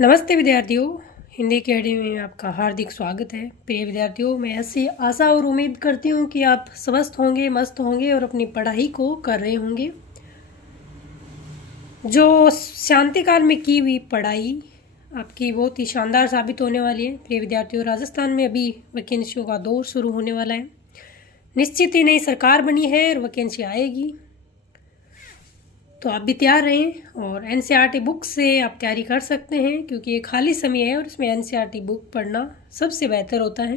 नमस्ते विद्यार्थियों, हिंदी अकेडमी में आपका हार्दिक स्वागत है। प्रिय विद्यार्थियों, मैं ऐसी आशा और उम्मीद करती हूँ कि आप स्वस्थ होंगे, मस्त होंगे और अपनी पढ़ाई को कर रहे होंगे। जो शांति काल में की हुई पढ़ाई आपकी बहुत ही शानदार साबित होने वाली है। प्रिय विद्यार्थियों, राजस्थान में अभी वैकेंसियों का दौर शुरू होने वाला है। निश्चित ही नई सरकार बनी है और वैकेंसी आएगी, तो आप भी तैयार रहें और एनसीईआरटी बुक से आप तैयारी कर सकते हैं, क्योंकि ये खाली समय है और इसमें एनसीईआरटी बुक पढ़ना सबसे बेहतर होता है।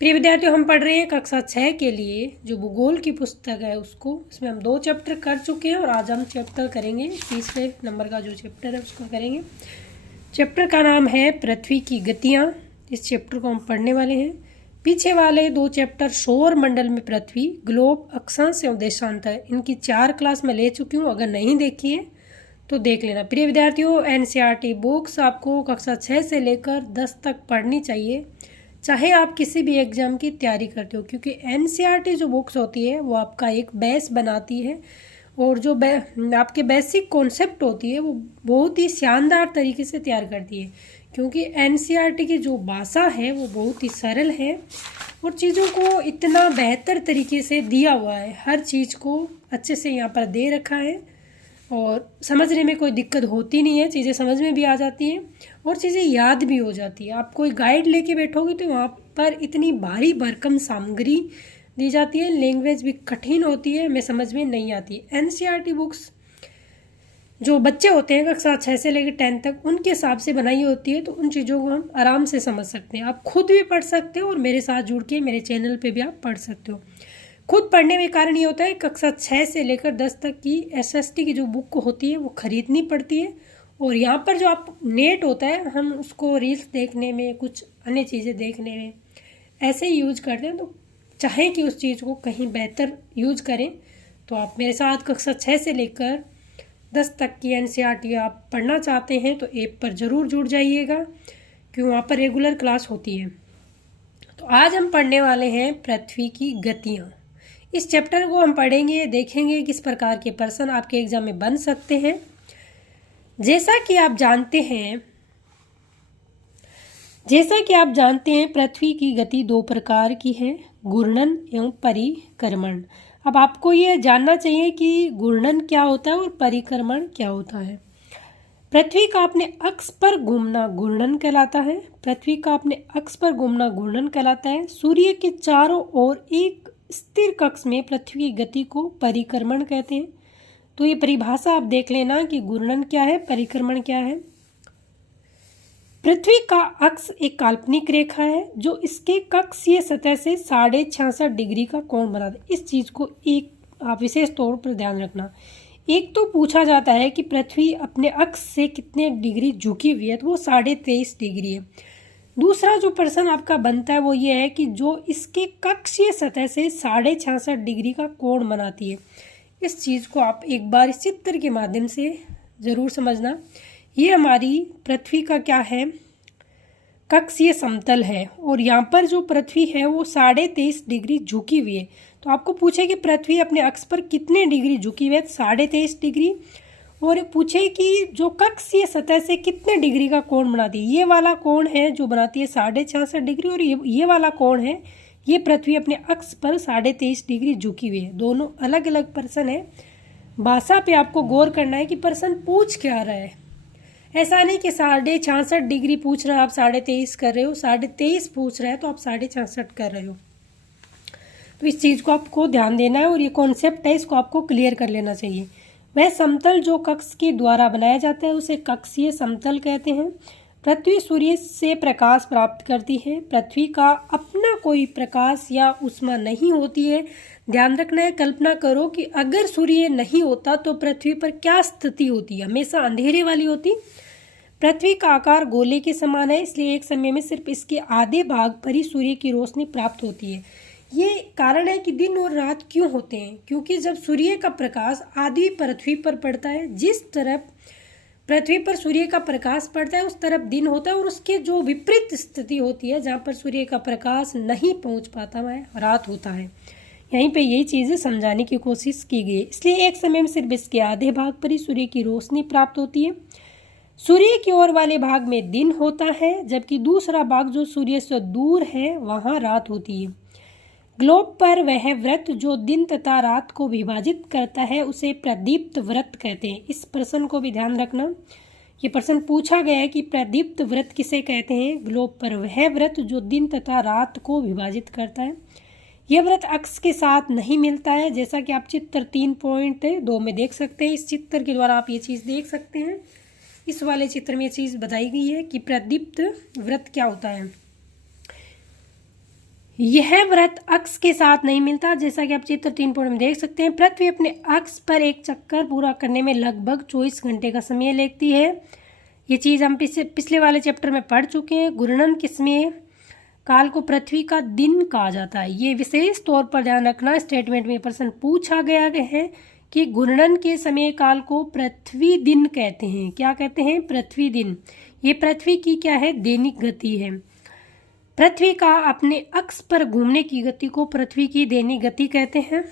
प्रिय विद्यार्थियों, हम पढ़ रहे हैं कक्षा 6 के लिए जो भूगोल की पुस्तक है उसको। इसमें हम 2 चैप्टर कर चुके हैं और आज हम चैप्टर करेंगे, तीसरे नंबर का जो चैप्टर है उसको करेंगे। चैप्टर का नाम है पृथ्वी की गतियाँ। इस चैप्टर को हम पढ़ने वाले हैं। पीछे वाले 2 चैप्टर सौर मंडल में पृथ्वी, ग्लोब, अक्षांश एवं देशांतर, इनकी 4 क्लास में ले चुकी हूँ। अगर नहीं देखी है तो देख लेना। प्रिय विद्यार्थियों, एनसीईआरटी बुक्स आपको कक्षा 6 से लेकर 10 तक पढ़नी चाहिए, चाहे आप किसी भी एग्जाम की तैयारी करते हो, क्योंकि एनसीईआरटी जो बुक्स होती है वो आपका एक बेस बनाती है और जो आपके बेसिक कॉन्सेप्ट होती है वो बहुत ही शानदार तरीके से तैयार करती है, क्योंकि एनसीईआरटी की जो भाषा है वो बहुत ही सरल है और चीज़ों को इतना बेहतर तरीके से दिया हुआ है। हर चीज़ को अच्छे से यहाँ पर दे रखा है और समझने में कोई दिक्कत होती नहीं है। चीज़ें समझ में भी आ जाती हैं और चीज़ें याद भी हो जाती है। आप कोई गाइड लेके बैठोगे तो वहाँ पर इतनी भारी भरकम सामग्री दी जाती है, लैंग्वेज भी कठिन होती है, हमें समझ में नहीं आती। एनसीईआरटी बुक्स जो बच्चे होते हैं कक्षा 6 से लेकर 10 तक, उनके हिसाब से बनाई होती है, तो उन चीज़ों को हम आराम से समझ सकते हैं। आप खुद भी पढ़ सकते हो और मेरे साथ जुड़ के मेरे चैनल पे भी आप पढ़ सकते हो। खुद पढ़ने में कारण ये होता है कक्षा 6 से लेकर 10 तक की एसएसटी की जो बुक होती है वो खरीदनी पड़ती है, और यहाँ पर जो आप नेट होता है हम उसको रील्स देखने में, कुछ अन्य चीज़ें देखने में ऐसे ही यूज करते हैं। तो चाहे कि उस चीज़ को कहीं बेहतर यूज करें तो आप मेरे साथ कक्षा 6 से लेकर 10 तक की एनसीईआरटी आप पढ़ना चाहते हैं तो ऐप पर ज़रूर जुड़ जाइएगा, क्योंकि वहाँ पर रेगुलर क्लास होती है। तो आज हम पढ़ने वाले हैं पृथ्वी की गतियाँ। इस चैप्टर को हम पढ़ेंगे, देखेंगे किस प्रकार के प्रश्न आपके एग्जाम में बन सकते हैं। जैसा कि आप जानते हैं पृथ्वी की गति 2 प्रकार की है, घूर्णन एवं परिक्रमण। अब आपको ये जानना चाहिए कि घूर्णन क्या होता है और परिक्रमण क्या होता है। पृथ्वी का अपने अक्ष पर घूमना घूर्णन कहलाता है। पृथ्वी का अपने अक्ष पर घूमना घूर्णन कहलाता है। सूर्य के चारों ओर एक स्थिर कक्ष में पृथ्वी की गति को परिक्रमण कहते हैं। तो ये परिभाषा आप देख लेना कि घूर्णन क्या है, परिक्रमण क्या है। पृथ्वी का अक्ष एक काल्पनिक रेखा है जो इसके कक्षीय सतह से 66.5 डिग्री का कोण बनाता है। इस चीज़ को एक आप विशेष तौर पर ध्यान रखना। एक तो पूछा जाता है कि पृथ्वी अपने अक्ष से कितने डिग्री झुकी हुई है, तो वो 23.5 डिग्री है। दूसरा जो प्रश्न आपका बनता है वो ये है कि जो इसके कक्षीय सतह से 66.5 डिग्री का कोण बनाती है। इस चीज़ को आप एक बार इस चित्र के माध्यम से ज़रूर समझना। ये हमारी पृथ्वी का क्या है, कक्षीय समतल है, और यहाँ पर जो पृथ्वी है वो 23.5 डिग्री झुकी हुई है। तो आपको पूछे कि पृथ्वी अपने अक्ष पर कितने डिग्री झुकी हुई है, 23.5 डिग्री, और पूछे कि जो कक्षीय सतह से कितने डिग्री का कोण बनाती है। ये वाला कोण है जो बनाती है 66.5 डिग्री, और ये वाला कोण है, ये पृथ्वी अपने अक्ष पर 23.5 डिग्री झुकी हुई है। दोनों अलग अलग प्रश्न है। भाषा पे आपको गौर करना है कि प्रश्न पूछ क्या रहा है। ऐसा नहीं कि 66.5 डिग्री पूछ रहा है आप 23.5 कर रहे हो, 23.5 पूछ रहा है तो आप 66.5 कर रहे हो। तो इस चीज़ को आपको ध्यान देना है और ये कॉन्सेप्ट है, इसको आपको क्लियर कर लेना चाहिए। वह समतल जो कक्ष के द्वारा बनाया जाता है उसे कक्षीय समतल कहते हैं। पृथ्वी सूर्य से प्रकाश प्राप्त करती है। पृथ्वी का अपना कोई प्रकाश या ऊष्मा नहीं होती है। ध्यान रखना है, कल्पना करो कि अगर सूर्य नहीं होता तो पृथ्वी पर क्या स्थिति होती है, हमेशा अंधेरे वाली होती। पृथ्वी का आकार गोले के समान है, इसलिए एक समय में सिर्फ इसके आधे भाग पर ही सूर्य की रोशनी प्राप्त होती है। ये कारण है कि दिन और रात क्यों होते हैं, क्योंकि जब सूर्य का प्रकाश आधी पृथ्वी पर पड़ता है, जिस तरफ पृथ्वी पर सूर्य का प्रकाश पड़ता है उस तरफ दिन होता है, और उसके जो विपरीत स्थिति होती है जहाँ पर सूर्य का प्रकाश नहीं पहुँच पाता है, रात होता है। यहीं पे यही चीज़ें समझाने की कोशिश की गई है। इसलिए एक समय में सिर्फ इसके आधे भाग पर ही सूर्य की रोशनी प्राप्त होती है। सूर्य की ओर वाले भाग में दिन होता है, जबकि दूसरा भाग जो सूर्य से दूर है वहाँ रात होती है। ग्लोब पर वह वृत्त जो दिन तथा रात को विभाजित करता है उसे प्रदीप्त वृत्त कहते हैं। इस प्रश्न को भी ध्यान रखना, ये प्रश्न पूछा गया है कि प्रदीप्त वृत्त किसे कहते हैं। ग्लोब पर वह वृत्त जो दिन तथा रात को विभाजित करता है। यह वृत्त अक्ष के साथ नहीं मिलता है, जैसा कि आप चित्र 3.2 में देख सकते हैं। इस चित्र के द्वारा आप ये चीज़ देख सकते हैं। इस वाले चित्र में ये चीज़ बताई गई है कि प्रदीप्त वृत्त क्या होता है। यह वृत्त अक्ष के साथ नहीं मिलता, जैसा कि आप चित्र 3 में देख सकते हैं। पृथ्वी अपने अक्ष पर एक चक्कर पूरा करने में लगभग 24 घंटे का समय लेती है। ये चीज़ हम पिछले वाले चैप्टर में पढ़ चुके हैं। घूर्णन के समय काल को पृथ्वी का दिन कहा जाता है। ये विशेष तौर पर ध्यान रखना, स्टेटमेंट में प्रश्न पूछा गया है कि घूर्णन के समय काल को पृथ्वी दिन कहते हैं। क्या कहते हैं? पृथ्वी दिन। ये पृथ्वी की क्या है? दैनिक गति है। पृथ्वी का अपने अक्ष पर घूमने की गति को पृथ्वी की दैनिक गति कहते हैं।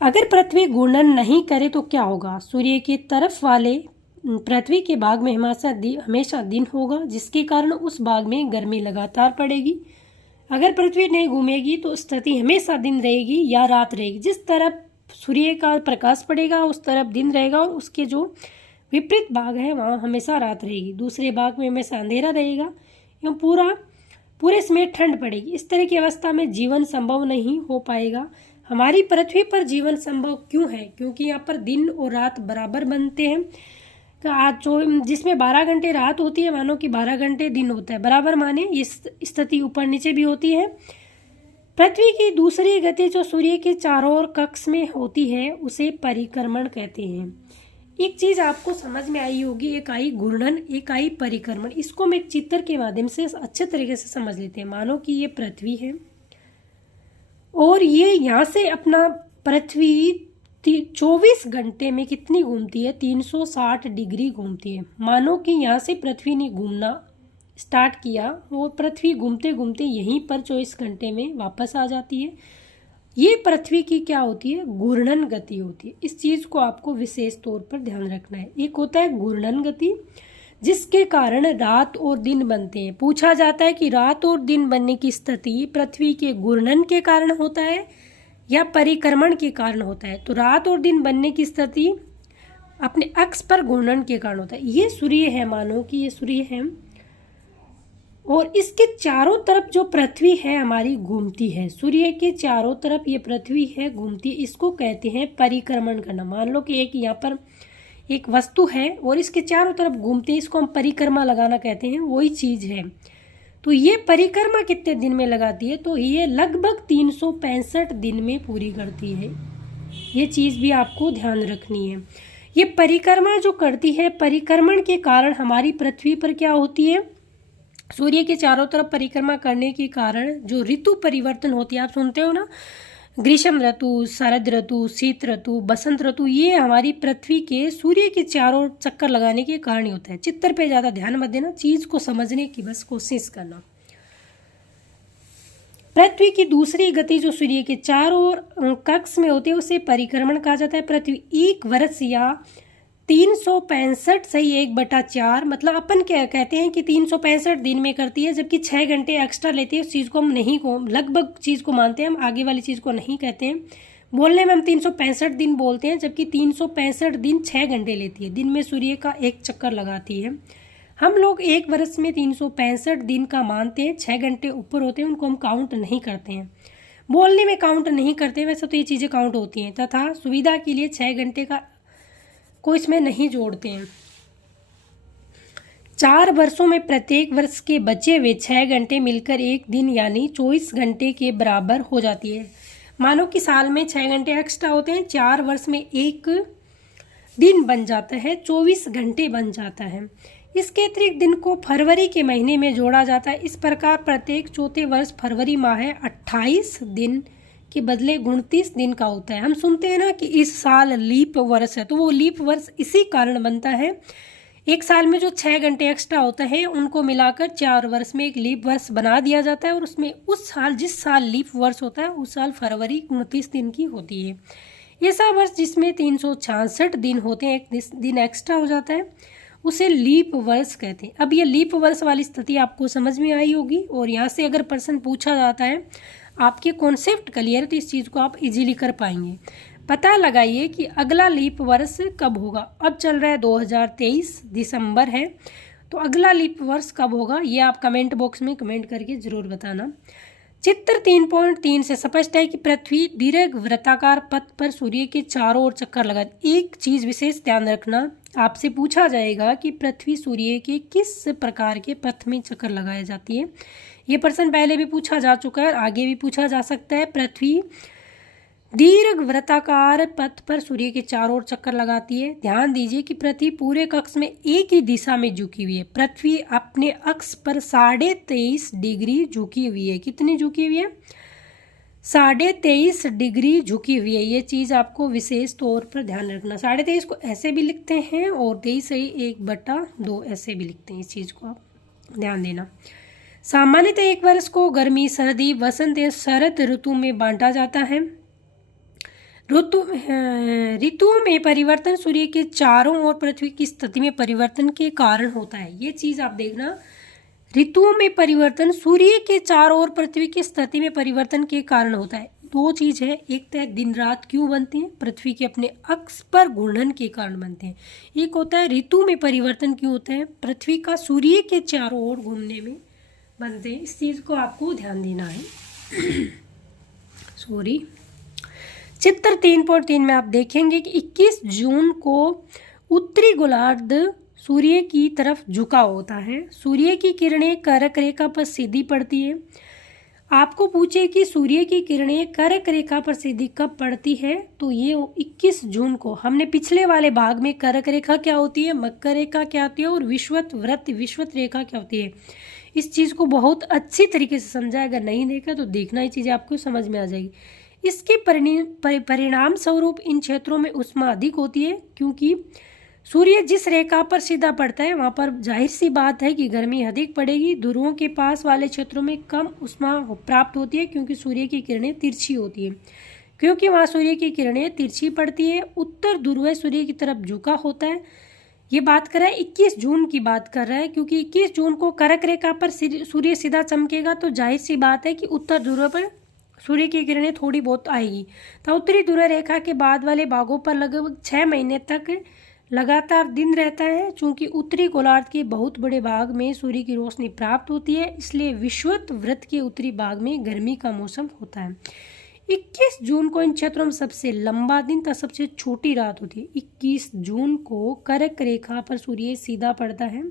अगर पृथ्वी घूर्णन नहीं करे तो क्या होगा? सूर्य की तरफ वाले पृथ्वी के भाग में हमेशा दिन होगा, जिसके कारण उस भाग में गर्मी लगातार पड़ेगी। अगर पृथ्वी नहीं घूमेगी तो स्थिति हमेशा दिन रहेगी या रात रहेगी। जिस तरफ सूर्य का प्रकाश पड़ेगा उस तरफ दिन रहेगा और उसके जो विपरीत भाग है वहाँ हमेशा रात रहेगी। दूसरे भाग में हमेशा अंधेरा रहेगा एवं पूरे समय ठंड पड़ेगी। इस तरह की अवस्था में जीवन संभव नहीं हो पाएगा। हमारी पृथ्वी पर जीवन संभव क्यों है? क्योंकि यहाँ पर दिन और रात बराबर बनते हैं। तो आज जिसमें 12 घंटे रात होती है, मानो कि 12 घंटे दिन होता है, बराबर माने। ये स्थिति ऊपर नीचे भी होती है। पृथ्वी की दूसरी गति जो सूर्य के चारों ओर कक्ष में होती है उसे परिक्रमण कहते हैं। एक चीज़ आपको समझ में आई होगी, एक आई घूर्णन, एक आई परिक्रमण। इसको मैं एक चित्र के माध्यम से अच्छे तरीके से समझ लेते हैं। मानो कि ये पृथ्वी है और ये यहाँ से अपना पृथ्वी 24 घंटे में कितनी घूमती है? 360 डिग्री घूमती है। मानो कि यहाँ से पृथ्वी ने घूमना स्टार्ट किया और पृथ्वी घूमते घूमते यहीं पर 24 घंटे में वापस आ जाती है। ये पृथ्वी की क्या होती है? घूर्णन गति होती है। इस चीज़ को आपको विशेष तौर पर ध्यान रखना है। एक होता है घूर्णन गति, जिसके कारण रात और दिन बनते हैं। पूछा जाता है कि रात और दिन बनने की स्थिति पृथ्वी के घूर्णन के कारण होता है या परिक्रमण के कारण होता है। तो रात और दिन बनने की स्थिति अपने अक्ष पर घूर्णन के कारण होता है। ये सूर्य है, मानो कि ये सूर्य है और इसके चारों तरफ जो पृथ्वी है हमारी घूमती है। सूर्य के चारों तरफ ये पृथ्वी है घूमती, इसको कहते हैं परिक्रमण करना। मान लो कि एक यहाँ पर एक वस्तु है और इसके चारों तरफ घूमते, इसको हम परिक्रमा लगाना कहते हैं, वही चीज़ है। तो ये परिक्रमा कितने दिन में लगाती है? तो ये लगभग 365 दिन में पूरी करती है। ये चीज़ भी आपको ध्यान रखनी है। ये परिक्रमा जो करती है, परिक्रमण के कारण हमारी पृथ्वी पर क्या होती है? सूर्य के चारों तरफ परिक्रमा करने के कारण जो ऋतु परिवर्तन होती है, आप सुनते हो ना, ग्रीष्म ऋतु, शरद ऋतु, शीत ऋतु, बसंत ऋतु, ये हमारी पृथ्वी के सूर्य के चारों चक्कर लगाने के कारण ही होता है। चित्र पे ज़्यादा ध्यान मत देना, चीज़ को समझने की बस कोशिश करना। पृथ्वी की दूसरी गति जो सूर्य के चारों ओर कक्ष में होती है उसे परिक्रमण कहा जाता है। पृथ्वी 1 वर्ष या 365 सही 1/4, मतलब अपन क्या कहते हैं कि 365 दिन में करती है, जबकि 6 घंटे एक्स्ट्रा लेती है। उस चीज़ को हम नहीं को लगभग चीज़ को मानते हैं, हम आगे वाली चीज़ को नहीं कहते हैं। बोलने में हम 365 दिन बोलते हैं, जबकि 365 दिन 6 घंटे लेती है। दिन में सूर्य का एक चक्कर लगाती है। हम लोग 1 वर्ष में 365 दिन का मानते हैं, 6 घंटे ऊपर होते हैं, उनको हम काउंट नहीं करते हैं। बोलने में काउंट नहीं करते, वैसे तो ये चीज़ें काउंट होती हैं, तथा सुविधा के लिए 6 घंटे का को इसमें नहीं जोड़ते हैं। 4 वर्षों में प्रत्येक वर्ष के बचे हुए 6 घंटे मिलकर एक दिन यानी 24 घंटे के बराबर हो जाती है। मानो कि साल में 6 घंटे एक्स्ट्रा होते हैं, 4 वर्ष में एक दिन बन जाता है, 24 घंटे बन जाता है। इसके अतिरिक्त दिन को फरवरी के महीने में जोड़ा जाता है। इस प्रकार प्रत्येक चौथे वर्ष फरवरी माह है 28 दिन के बदले 29 दिन का होता है। हम सुनते हैं ना कि इस साल लीप वर्ष है, तो वो लीप वर्ष इसी कारण बनता है। एक साल में जो 6 घंटे एक्स्ट्रा होते हैं उनको मिलाकर 4 वर्ष में एक लीप वर्ष बना दिया जाता है और उसमें उस साल जिस साल लीप वर्ष होता है उस साल फरवरी 29 दिन की होती है। ऐसा वर्ष जिसमें 366 दिन होते हैं, एक दिन एक्स्ट्रा हो जाता है, उसे लीप वर्ष कहते हैं। अब ये लीप वर्ष वाली स्थिति आपको समझ में आई होगी और यहाँ से अगर प्रश्न पूछा जाता है, आपके कॉन्सेप्ट क्लियर, तो इस चीज़ को आप इजीली कर पाएंगे। पता लगाइए कि अगला लीप वर्ष कब होगा। अब चल रहा है 2023, दिसंबर है, तो अगला लीप वर्ष कब होगा ये आप कमेंट बॉक्स में कमेंट करके ज़रूर बताना। चित्र 3.3 से स्पष्ट है कि पृथ्वी दीर्घ वृत्ताकार पथ पर सूर्य के चारों ओर चक्कर लगा। एक चीज़ विशेष ध्यान रखना, आपसे पूछा जाएगा कि पृथ्वी सूर्य के किस प्रकार के पथ में चक्कर लगाई जाती है। ये प्रश्न पहले भी पूछा जा चुका है, आगे भी पूछा जा सकता है। पृथ्वी दीर्घ वृत्ताकार पथ पर सूर्य के चारों ओर चक्कर लगाती है। ध्यान दीजिए कि पृथ्वी पूरे कक्ष में एक ही दिशा में झुकी हुई है। पृथ्वी अपने अक्ष पर 23.5 डिग्री झुकी हुई है। कितनी झुकी हुई है? 23.5 डिग्री झुकी हुई है। ये चीज़ आपको विशेष तौर पर ध्यान रखना। 23.5 को ऐसे भी लिखते हैं और 23/1/2 ऐसे भी लिखते हैं। इस चीज़ को आप ध्यान देना। सामान्यतः एक वर्ष को गर्मी, सर्दी, वसंत या शरद ऋतु में बांटा जाता है। ऋतुओं में परिवर्तन सूर्य के चारों ओर पृथ्वी की स्थिति में परिवर्तन के कारण होता है। ये चीज आप देखना, ऋतुओं में परिवर्तन सूर्य के चारों ओर पृथ्वी की स्थिति में परिवर्तन के कारण होता है। दो चीज है, एक तो दिन रात क्यों बनते हैं, पृथ्वी के अपने अक्ष पर घूर्णन के कारण बनते हैं। एक होता है ऋतु में परिवर्तन क्यों होता है, पृथ्वी का सूर्य के चारों ओर घूमने में बनते हैं। इस चीज को आपको ध्यान देना है। सॉरी, चित्र 3.3 में आप देखेंगे कि 21 जून को उत्तरी गोलार्ध सूर्य की तरफ झुका होता है। सूर्य की किरणें कर्क रेखा पर सीधी पड़ती है। आपको पूछे कि सूर्य की किरणें कर्क रेखा पर सीधी कब पड़ती है, तो ये 21 जून को। हमने पिछले वाले भाग में कर्क रेखा क्या होती है, मकर रेखा क्या होती है और विषुवत रेखा क्या होती है, इस चीज़ को बहुत अच्छी तरीके से समझा। अगर नहीं देखा तो देखना, ही चीज़ें आपको समझ में आ जाएगी। इसके परिणाम स्वरूप इन क्षेत्रों में उष्मा अधिक होती है, क्योंकि सूर्य जिस रेखा पर सीधा पड़ता है वहाँ पर जाहिर सी बात है कि गर्मी अधिक पड़ेगी। ध्रुवों के पास वाले क्षेत्रों में कम उष्मा प्राप्त होती है, क्योंकि सूर्य की किरणें तिरछी होती है। क्योंकि वहाँ सूर्य की किरणें तिरछी पड़ती है, उत्तर ध्रुव सूर्य की तरफ झुका होता है। ये बात कर रहा है 21 जून की बात कर रहा है, क्योंकि 21 जून को कर्क रेखा पर सूर्य सीधा चमकेगा, तो जाहिर सी बात है कि उत्तर ध्रुव पर सूर्य की किरणें थोड़ी बहुत आएगी। तो उत्तरी ध्रुव रेखा के बाद वाले भागों पर लगभग 6 महीने तक लगातार दिन रहता है। चूंकि उत्तरी गोलार्ध के बहुत बड़े भाग में सूर्य की रोशनी प्राप्त होती है, इसलिए विषुवत वृत्त के उत्तरी भाग में गर्मी का मौसम होता है। 21 जून को इन क्षेत्रों में सबसे लंबा दिन तथा सबसे छोटी रात होती है। 21 जून को कर्क रेखा पर सूर्य सीधा पड़ता है,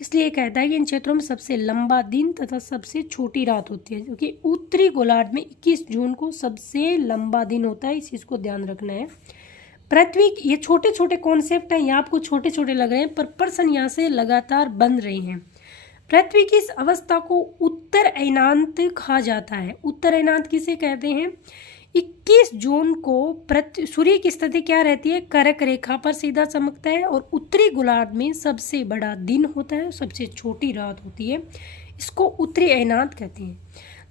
इसलिए कहता है कि इन क्षेत्रों में सबसे लंबा दिन तथा सबसे छोटी रात होती है, क्योंकि उत्तरी गोलार्ध में 21 जून को सबसे लंबा दिन होता है। इस चीज़ को ध्यान रखना है। पृथ्वी, ये छोटे छोटे कॉन्सेप्ट हैं, यहाँ आपको छोटे छोटे लग रहे हैं, पर प्रश्न यहाँ से लगातार बन रहे हैं। पृथ्वी की इस अवस्था को उत्तर अयनांत कहा जाता है। उत्तर अयनांत किसे कहते हैं? 21 जून को सूर्य की स्थिति क्या रहती है, कर्क रेखा पर सीधा चमकता है और उत्तरी गोलार्ध में सबसे बड़ा दिन होता है, सबसे छोटी रात होती है। इसको उत्तरी अयनांत कहते हैं।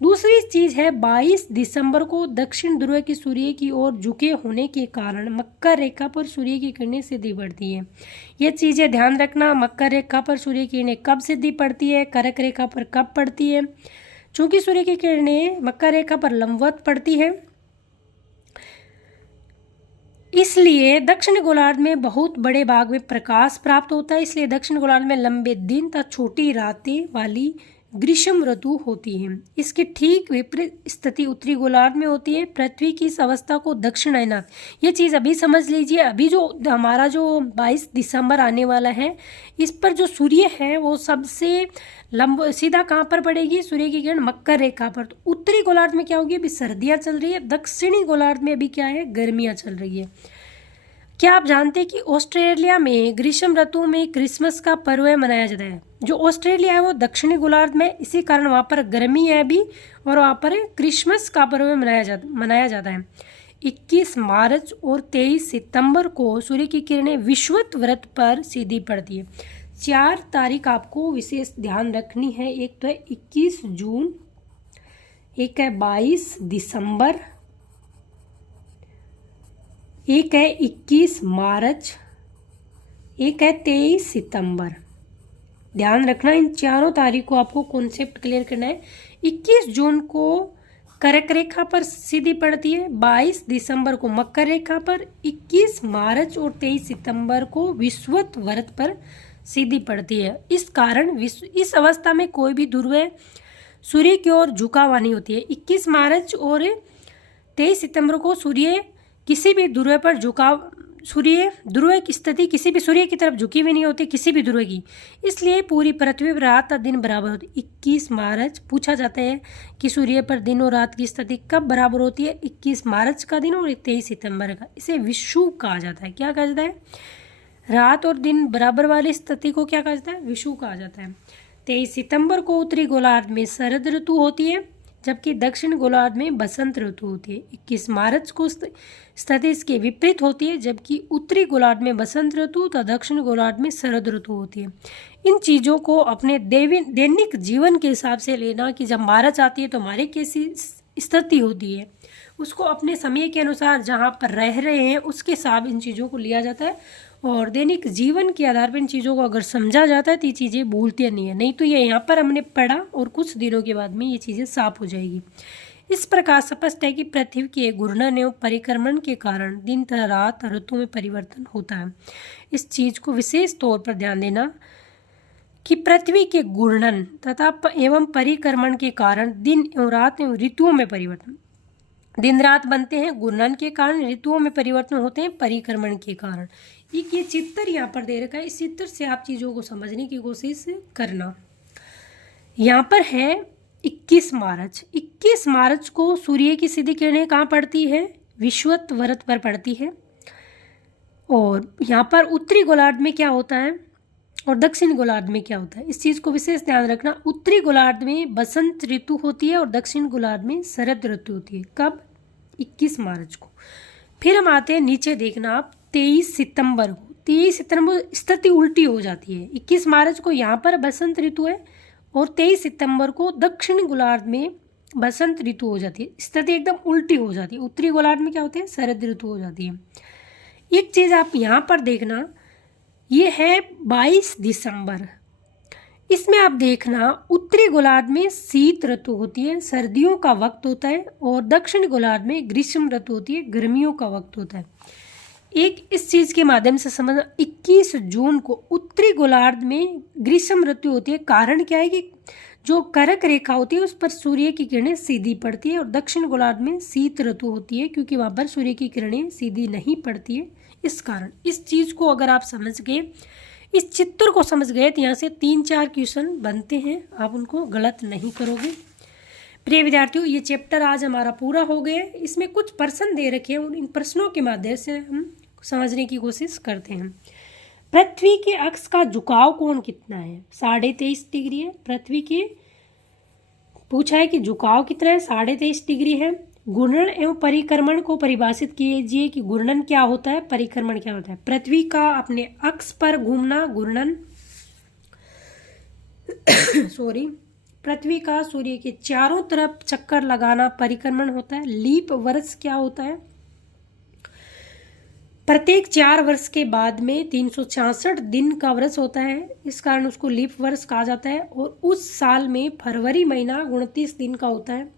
दूसरी चीज है 22 दिसंबर को दक्षिण ध्रुव की सूर्य की ओर झुके होने के कारण मकर रेखा पर सूर्य की किरणें सीधी पड़ती है। ये चीजें ध्यान रखना, मकर रेखा पर सूर्य की किरणें कब सीधी पड़ती है, कर्क रेखा पर कब पड़ती है। चूंकि सूर्य की किरणें मकर रेखा पर लंबवत पड़ती है, इसलिए दक्षिण गोलार्ध में बहुत बड़े भाग में प्रकाश प्राप्त होता है। इसलिए दक्षिण गोलार्ध में लंबे दिन तथा छोटी रातें वाली ग्रीष्म ऋतु होती है। इसकी ठीक विपरीत स्थिति उत्तरी गोलार्ध में होती है। पृथ्वी की इस अवस्था को दक्षिण अयनांत, ये चीज़ अभी समझ लीजिए। अभी जो हमारा जो 22 दिसंबर आने वाला है, इस पर जो सूर्य है वो सबसे सीधा कहाँ पर पड़ेगी, सूर्य की किरण मकर रेखा पर। तो उत्तरी गोलार्ध में क्या होगी, अभी सर्दियाँ चल रही है, दक्षिणी गोलार्ध में अभी क्या है, गर्मियाँ चल रही है। क्या आप जानते हैं कि ऑस्ट्रेलिया में ग्रीष्म ऋतु में क्रिसमस का पर्व मनाया जाता है। जो ऑस्ट्रेलिया है वो दक्षिणी गोलार्ध में, इसी कारण वहाँ पर गर्मी है अभी और वहाँ पर क्रिसमस का पर्व मनाया जाता है। 21 मार्च और 23 सितंबर को सूर्य की किरणें विषुवत वृत्त पर सीधी पड़ती है। 4 तारीख आपको विशेष ध्यान रखनी है। एक तो है 21 जून, एक है 22 दिसंबर, एक है 21 मार्च, एक है 23 सितंबर। ध्यान रखना, इन चारों तारीख को आपको कॉन्सेप्ट क्लियर करना है। 21 जून को कर्क रेखा पर सीधी पड़ती है, 22 दिसंबर को मकर रेखा पर, 21 मार्च और 23 सितंबर को विषुवत वृत्त पर सीधी पड़ती है। इस कारण इस अवस्था में कोई भी ध्रुव सूर्य की ओर झुकाव नहीं होती है। 21 मार्च और 23 सितंबर को सूर्य किसी भी ध्रुव पर झुकाव, सूर्य ध्रुव की स्थिति किसी भी सूर्य की तरफ झुकी हुई नहीं होती, किसी भी ध्रुव की, इसलिए पूरी पृथ्वी पर रात और दिन बराबर होती है। 21 मार्च पूछा जाता है कि सूर्य पर दिन और रात की स्थिति कब बराबर होती है? 21 मार्च का दिन और 23 सितंबर का। इसे विषुव कहा जाता है। क्या कहा जाता है? रात और दिन बराबर वाली स्थिति को क्या कहा जाता है? विषुव कहा जाता है। 23 सितंबर को उत्तरी गोलार्ध में शरद ऋतु होती है, जबकि दक्षिण गोलार्ध में बसंत ऋतु होती है। 21 मार्च को स्थिति इसके विपरीत होती है, जबकि उत्तरी गोलार्ध में बसंत ऋतु तो दक्षिण गोलार्ध में शरद ऋतु होती है। इन चीज़ों को अपने दैनिक जीवन के हिसाब से लेना कि जब मार्च आती है तो हमारी कैसी स्थिति होती है, उसको अपने समय के अनुसार जहाँ पर रह रहे हैं उसके हिसाब इन चीज़ों को लिया जाता है। और दैनिक जीवन के आधार पर इन चीज़ों को अगर समझा जाता है तो ये चीज़ें भूलती नहीं है, नहीं तो ये यहाँ पर हमने पढ़ा और कुछ दिनों के बाद में ये चीज़ें साफ हो जाएगी। इस प्रकार स्पष्ट है कि पृथ्वी के घूर्णन एवं परिक्रमण के कारण दिन तथा रात ऋतु में परिवर्तन होता है। इस चीज़ को विशेष तौर पर ध्यान देना कि पृथ्वी के घूर्णन तथा एवं परिक्रमण के कारण दिन एवं रात एवं ऋतुओं में परिवर्तन, दिन रात बनते हैं घूर्णन के कारण, ऋतुओं में परिवर्तन होते हैं परिक्रमण के कारण। एक ये चित्र यहाँ पर दे रखा है, इस चित्र से आप चीज़ों को समझने की कोशिश करना। यहाँ पर है 21 मार्च। 21 मार्च को सूर्य की सीधी किरणें कहाँ पड़ती है? विषुवत वृत्त पर पड़ती है। और यहाँ पर उत्तरी गोलार्ध में क्या होता है और दक्षिण गोलार्ध में क्या होता है, इस चीज़ को विशेष ध्यान रखना। उत्तरी गोलार्ध में बसंत ऋतु होती है और दक्षिण गोलार्ध में शरद ऋतु होती है। कब? 21 मार्च को। फिर हम आते हैं नीचे, देखना आप 23 सितंबर को। 23 सितंबर स्थिति उल्टी हो जाती है। 21 मार्च को यहाँ पर बसंत ऋतु है और 23 सितंबर को दक्षिण गोलार्ध में बसंत ऋतु हो जाती है। स्थिति एकदम उल्टी हो जाती है। उत्तरी गोलार्ध में क्या होती है? शरद ऋतु हो जाती है। एक चीज़ आप यहाँ पर देखना, ये है 22 दिसंबर। इसमें आप देखना उत्तरी गोलार्ध में शीत ऋतु होती है, सर्दियों का वक्त होता है, और दक्षिण गोलार्ध में ग्रीष्म ऋतु होती है, गर्मियों का वक्त होता है। एक इस चीज़ के माध्यम से समझना, 21 जून को उत्तरी गोलार्ध में ग्रीष्म ऋतु होती है। कारण क्या है कि जो कर्क रेखा होती है उस पर सूर्य की किरणें सीधी पड़ती है, और दक्षिण गोलार्ध में शीत ऋतु होती है क्योंकि वहाँ पर सूर्य की किरणें सीधी नहीं पड़ती है। इस कारण इस चीज़ को अगर आप समझ गए, इस चित्र को समझ गए, तो यहाँ से 3-4 क्वेश्चन बनते हैं, आप उनको गलत नहीं करोगे। प्रिय विद्यार्थियों, ये चैप्टर आज हमारा पूरा हो गया। इसमें कुछ प्रश्न दे रखे हैं और इन प्रश्नों के माध्यम से हम समझने की कोशिश करते हैं। पृथ्वी के अक्ष का झुकाव कोण कितना है? 23.5 डिग्री है। पृथ्वी के पूछा है कि झुकाव कितना है? 23.5 डिग्री है। घूर्णन एवं परिक्रमण को परिभाषित कीजिए कि घूर्णन क्या होता है, परिक्रमण क्या होता है। पृथ्वी का अपने अक्ष पर घूमना घूर्णन पृथ्वी का सूर्य के चारों तरफ चक्कर लगाना परिक्रमण होता है। लीप वर्ष क्या होता है? प्रत्येक 4 वर्ष के बाद में 366 दिन का वर्ष होता है, इस कारण उसको लीप वर्ष कहा जाता है। और उस साल में फरवरी महीना 29 दिन का होता है।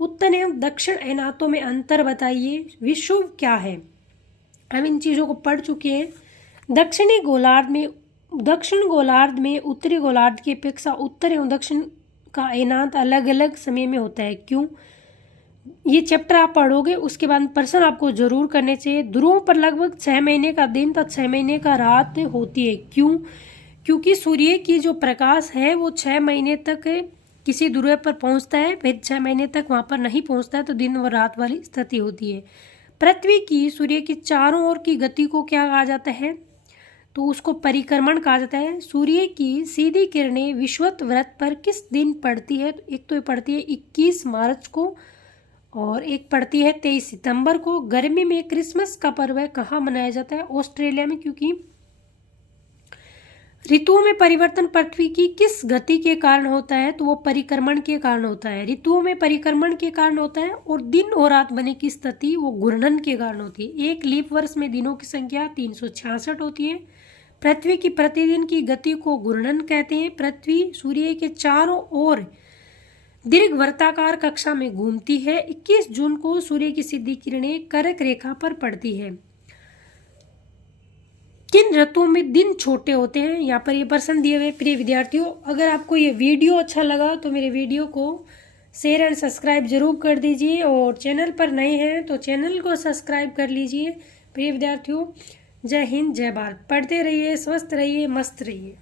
उत्तर एवं दक्षिण अयनातों में अंतर बताइए। विषुव क्या है? हम इन चीज़ों को पढ़ चुके हैं। दक्षिण गोलार्ध में उत्तरी गोलार्ध की अपेक्षा उत्तर एवं दक्षिण का अयनात अलग अलग समय में होता है। क्यों? ये चैप्टर आप पढ़ोगे, उसके बाद प्रश्न आपको जरूर करने चाहिए। ध्रुवों पर लगभग 6 महीने का दिन तथा 6 महीने का रात होती है। क्यों? क्योंकि सूर्य की जो प्रकाश है वो 6 महीने तक किसी ध्रुव पर पहुंचता है, फिर 6 महीने तक वहां पर नहीं पहुंचता है, तो दिन और रात वाली स्थिति होती है। पृथ्वी की सूर्य की चारों ओर की गति को क्या कहा जाता है? तो उसको परिक्रमण कहा जाता है। सूर्य की सीधी किरणें विषुवत वृत्त पर किस दिन पड़ती है? तो एक तो पड़ती है 21 मार्च को, और एक पड़ती है 23 सितंबर को। गर्मी में क्रिसमस का पर्व कहाँ मनाया जाता है? ऑस्ट्रेलिया में, क्योंकि ऋतुओं में परिवर्तन पृथ्वी की किस गति के कारण होता है? तो वो परिक्रमण के कारण होता है। ऋतुओं में परिक्रमण के कारण होता है। और दिन और रात बने की स्थिति वो घूर्णन के कारण होती है। एक लीप वर्ष में दिनों की संख्या 366 होती है। पृथ्वी की प्रतिदिन की गति को घूर्णन कहते हैं। पृथ्वी सूर्य के चारों ओर दीर्घ वर्ताकार कक्षा में घूमती है। 21 जून को सूर्य की सीधी किरणें कर्क रेखा पर पड़ती है। किन ऋतुओं में दिन छोटे होते हैं? यहाँ पर ये प्रश्न दिए हुए। प्रिय विद्यार्थियों, अगर आपको ये वीडियो अच्छा लगा तो मेरे वीडियो को शेयर एंड सब्सक्राइब जरूर कर दीजिए, और चैनल पर नए हैं तो चैनल को सब्सक्राइब कर लीजिए। प्रिय विद्यार्थियों, जय हिंद, जय भारत। पढ़ते रहिए, स्वस्थ रहिए, मस्त रहिए।